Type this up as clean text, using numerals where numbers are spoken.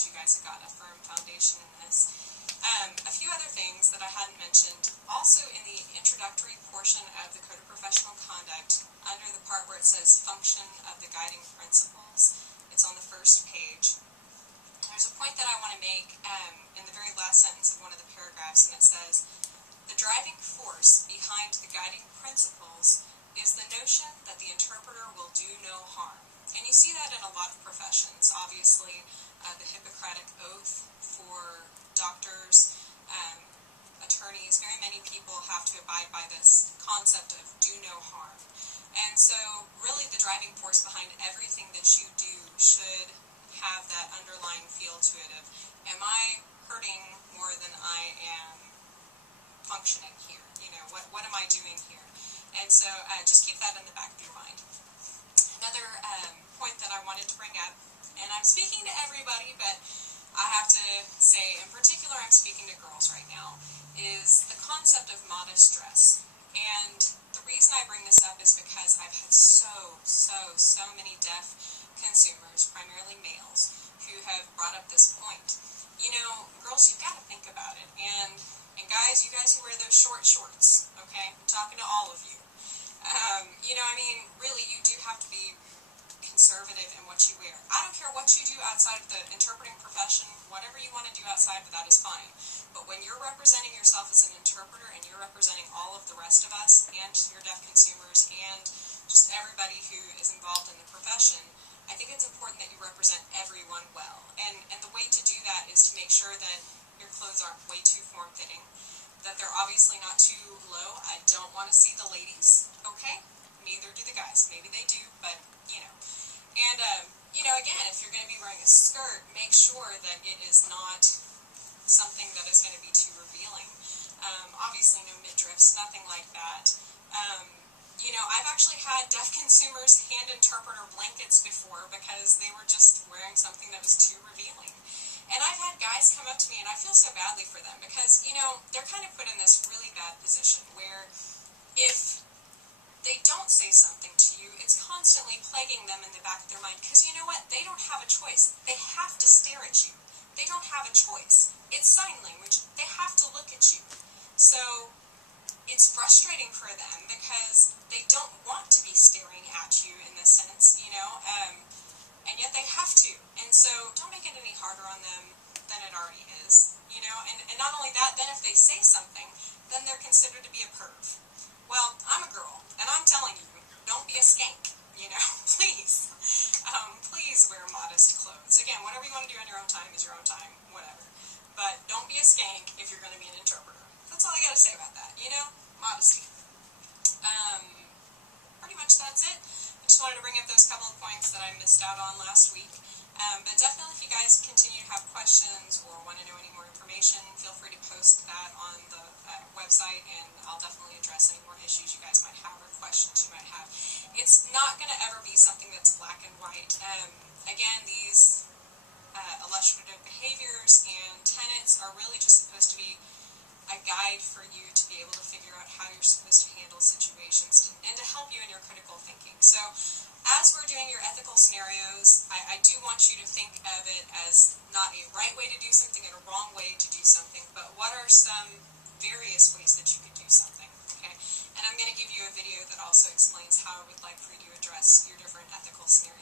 glad you guys have gotten a firm foundation in this. A few other things that I hadn't mentioned, also in the introductory portion of the Code of Professional Conduct, under the part where it says function of the guiding principles, it's on the first page. There's a point that I want to make in the very last sentence of one of the paragraphs, and it says, the driving force behind the guiding principles is the notion that the interpreter will do no harm. And you see that in a lot of professions. Obviously, the Hippocratic Oath for doctors, attorneys, very many people have to abide by this concept of do no harm. And so really the driving force behind everything that you do should have that underlying feel to it of, am I hurting more than I am functioning here? You know, what am I doing here? And so just keep that in the back of your mind. Another point that I wanted to bring up, and I'm speaking to everybody, but I have to say, in particular, I'm speaking to girls right now, is the concept of modest dress. And the reason I bring this up is because I've had so many deaf consumers, primarily males, who have brought up this point. You know, girls, you've got to think about it. And guys, you guys who wear those short shorts, okay? I'm talking to all of you. You know, I mean, really, you do have to be conservative in what you wear. I don't care what you do outside of the interpreting profession, whatever you want to do outside of that is fine. But when you're representing yourself as an interpreter and you're representing all of the rest of us and your deaf consumers and just everybody who is involved in the profession, I think it's important that you represent everyone well. And the way to do that is to make sure that your clothes aren't way too form-fitting, that they're obviously not too low. I don't want to see the ladies, okay? Neither do the guys. Maybe they do, but, you know. And, you know, again, if you're going to be wearing a skirt, make sure that it is not something that is going to be too revealing. Obviously, no midriffs, nothing like that. You know, I've actually had deaf consumers hand interpreter blankets before because they were just wearing something that was too revealing. And I've had guys come up to me, and I feel so badly for them because, you know, they're kind of put in this really bad position where if they don't say something to you, it's constantly plaguing them in the back of their mind because you know what? They don't have a choice. They have to stare at you. They don't have a choice. It's sign language. They have to look at you. So it's frustrating for them because they don't want to be staring at you in this sense, you know, and yet they have to. And so don't make it any harder on them than it already is, you know, and not only that, then if they say something, then they're considered to be a perv. Well, I'm a girl, and I'm telling you, don't be a skank, you know, please. Please wear modest clothes. Again, whatever you want to do on your own time is your own time, whatever. But don't be a skank if you're going to be an interpreter. That's all I got to say about that, you know, modesty. Pretty much that's it. I just wanted to bring up those couple of points that I missed out on last week. But definitely if you guys continue to have questions or want to know any more information, feel free to post that on the website, and I'll definitely address any more issues you guys might have or questions you might have. It's not going to ever be something that's black and white. Again, these illustrative behaviors and tenets are really just supposed to be a guide for you to be able to figure out how you're supposed to handle situations and to help you in your critical thinking. So as we're doing your ethical scenarios, I do want you to think of it as not a right way to do something and a wrong way to do something, but what are some various ways that you could do something, okay? And I'm going to give you a video that also explains how I would like for you to address your different ethical scenarios.